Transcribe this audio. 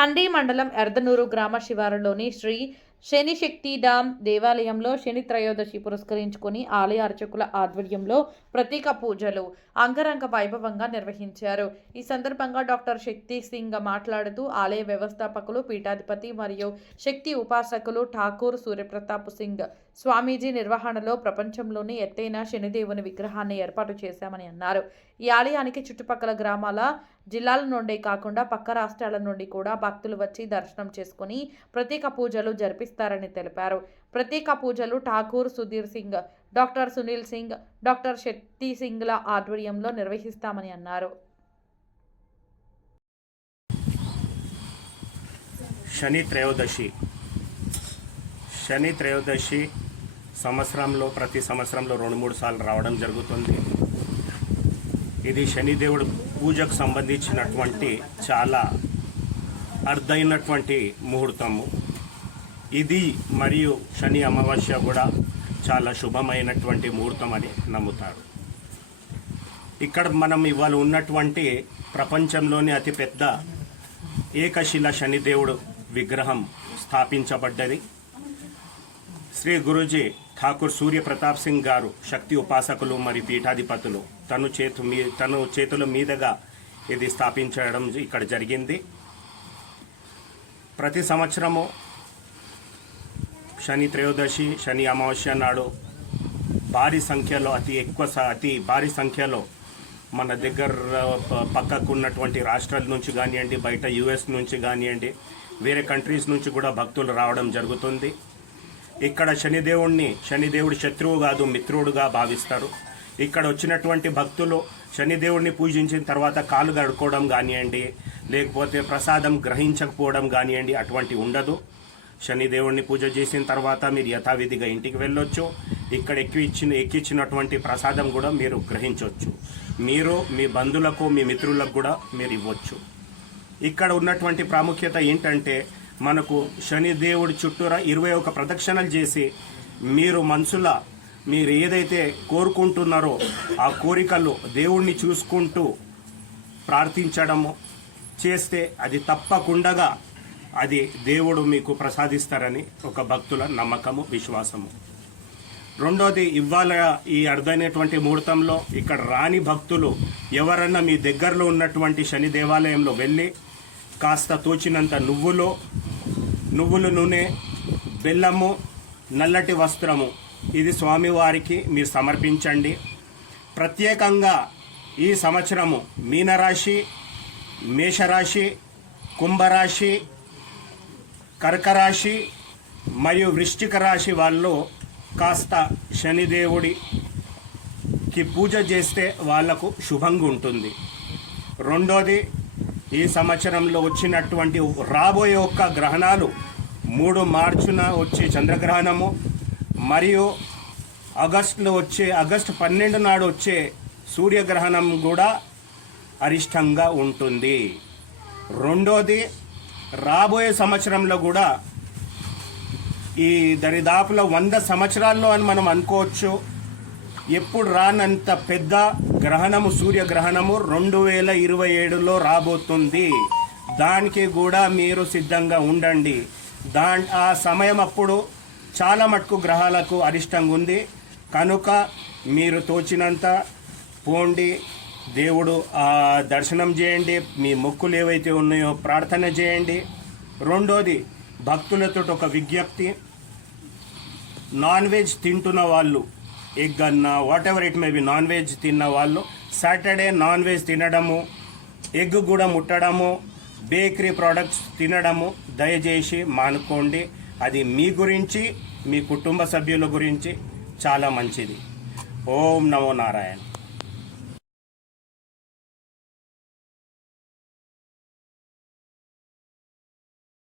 ఖండీ మండలం ఎర్దనూరు గ్రామ శివారులోని శ్రీ శని శక్తి డామ్ దేవాలయంలో శని త్రయోదశి పురస్కరించుకొని ఆలయ అర్చకుల ఆధ్వర్యంలో ప్రత్యేక పూజలు అంగరంగ వైభవంగా నిర్వహించారు. ఈ సందర్భంగా డాక్టర్ శక్తి సింగ్ మాట్లాడుతూ ఆలయ వ్యవస్థాపకులు పీఠాధిపతి మరియు శక్తి ఉపాసకులు ఠాకూర్ సూర్యప్రతాప్ సింగ్ స్వామీజీ నిర్వహణలో ప్రపంచంలోని ఎత్తైన శనిదేవుని విగ్రహాన్ని ఏర్పాటు చేశామని అన్నారు. ఈ ఆలయానికి చుట్టుపక్కల గ్రామాల జిల్లాల నుండే కాకుండా పక్క రాష్ట్రాల నుండి కూడా భక్తులు వచ్చి దర్శనం చేసుకుని ప్రత్యేక పూజలు జరిపి నిర్వహిస్తారని తెలిపారు. ప్రత్యేక పూజలు ఠాకూర్ సుధీర్ సింగ్ డాక్టర్ సునీల్ సింగ్ డాక్టర్ శక్తి సింగ్ల ఆధ్వర్యంలో నిర్వహిస్తామని అన్నారు. శని త్రయోదశి. శని త్రయోదశి సంవత్సరంలో ప్రతి సంవత్సరంలో రెండు మూడు సార్లు రావడం జరుగుతుంది. ఇది శనిదేవుడు పూజకు సంబంధించినటువంటి చాలా అర్థమైనటువంటి ముహూర్తము. ఇది మరియు శని అమావాస్య కూడా చాలా శుభమైనటువంటి ముహూర్తం అని నమ్ముతారు. ఇక్కడ మనం ఇవాళ ఉన్నటువంటి ప్రపంచంలోని అతిపెద్ద ఏకశిల శనిదేవుడు విగ్రహం స్థాపించబడ్డది. శ్రీ గురుజీ ఠాకూర్ సూర్య ప్రతాప్ సింగ్ గారు శక్తి ఉపాసకులు మరియు పీఠాధిపతులు తను చేతు మీ తను చేతుల మీదుగా ఇది స్థాపించడం ఇక్కడ జరిగింది. ప్రతి సంవత్సరము శని త్రయోదశి శని అమావాస్య నాడు భారీ సంఖ్యలో అతి ఎక్కువ అతి భారీ సంఖ్యలో మన దగ్గర పక్కకున్నటువంటి పక్కకు ఉన్నటువంటి రాష్ట్రాల నుంచి కానివ్వండి బయట యుఎస్ నుంచి కానివ్వండి వేరే కంట్రీస్ నుంచి కూడా భక్తులు రావడం జరుగుతుంది. ఇక్కడ శనిదేవుణ్ణి శనిదేవుడు శత్రువు కాదు మిత్రుడుగా భావిస్తారు. ఇక్కడ వచ్చినటువంటి భక్తులు శనిదేవుడిని పూజించిన తర్వాత కాలు గడుకోవడం కానివ్వండి లేకపోతే ప్రసాదం గ్రహించకపోవడం కానివ్వండి అటువంటి ఉండదు. శనిదేవుడిని పూజ చేసిన తర్వాత మీరు యథావిధిగా ఇంటికి వెళ్ళొచ్చు. ఇక్కడ ఎక్కి ఇచ్చిన ఎక్కిచ్చినటువంటి ప్రసాదం కూడా మీరు గ్రహించవచ్చు మీరు మీ బంధువులకు మీ మిత్రులకు కూడా మీరు ఇవ్వచ్చు. ఇక్కడ ఉన్నటువంటి ప్రాముఖ్యత ఏంటంటే మనకు శనిదేవుడి చుట్టూరా ఇరవై ఒక ప్రదక్షిణలు చేసి మీరు మనసుల మీరు ఏదైతే కోరుకుంటున్నారో ఆ కోరికలు దేవుణ్ణి చూసుకుంటూ ప్రార్థించడము చేస్తే అది తప్పకుండా అది దేవుడు మీకు ప్రసాదిస్తారని ఒక భక్తుల నమ్మకము విశ్వాసము. రెండోది ఇవాళ ఈ అర్థమైనటువంటి ముహూర్తంలో ఇక్కడ రాని భక్తులు ఎవరన్నా మీ దగ్గరలో ఉన్నటువంటి శని దేవాలయంలో వెళ్ళి కాస్త తోచినంత నువ్వులు నువ్వుల నూనె బెల్లము నల్లటి వస్త్రము ఇది స్వామివారికి మీరు సమర్పించండి. ప్రత్యేకంగా ఈ సంవత్సరము మీనరాశి మేషరాశి కుంభరాశి కర్కరాశి మరియు వృశ్చిక రాశి వాళ్ళు కాస్త శనిదేవుడికి పూజ చేస్తే వాళ్ళకు శుభంగా ఉంటుంది. రెండోది ఈ సంవత్సరంలో వచ్చినటువంటి రాబోయే ఒక్క గ్రహణాలు మూడు మార్చున వచ్చే చంద్రగ్రహణము మరియు ఆగస్టులో వచ్చే ఆగస్టు పన్నెండు నాడు వచ్చే సూర్యగ్రహణం కూడా అరిష్టంగా ఉంటుంది. రెండోది రాబోయే సంవత్సరంలో కూడా ఈ దరిదాపుల వంద సంవత్సరాల్లో అని మనం అనుకోవచ్చు. ఎప్పుడు రానంత పెద్ద గ్రహణము సూర్యగ్రహణము రెండు వేల ఇరవై ఏడులో రాబోతుంది. దానికి కూడా మీరు సిద్ధంగా ఉండండి. దా ఆ సమయం అప్పుడు చాలా మటుకు గ్రహాలకు అరిష్టంగా ఉంది కనుక మీరు తోచినంత పోండి. దేవుడు ఆ దర్శనం చేయండి. మీ మొక్కులు ఏవైతే ఉన్నాయో ప్రార్థన చేయండి. రెండోది భక్తులతో ఒక విజ్ఞప్తి. నాన్ వెజ్ తింటున్న వాళ్ళు ఎగ్ అన్న whatever it may be non veg తిన్న వాళ్ళు సాటర్డే నాన్ వెజ్ తినడము ఎగ్ కూడా ముట్టడము బేకరీ ప్రోడక్ట్స్ తినడము దయచేసి మానుకోండి. అది మీ గురించి మీ కుటుంబ సభ్యుల గురించి చాలా మంచిది. ఓం నమో నారాయణ.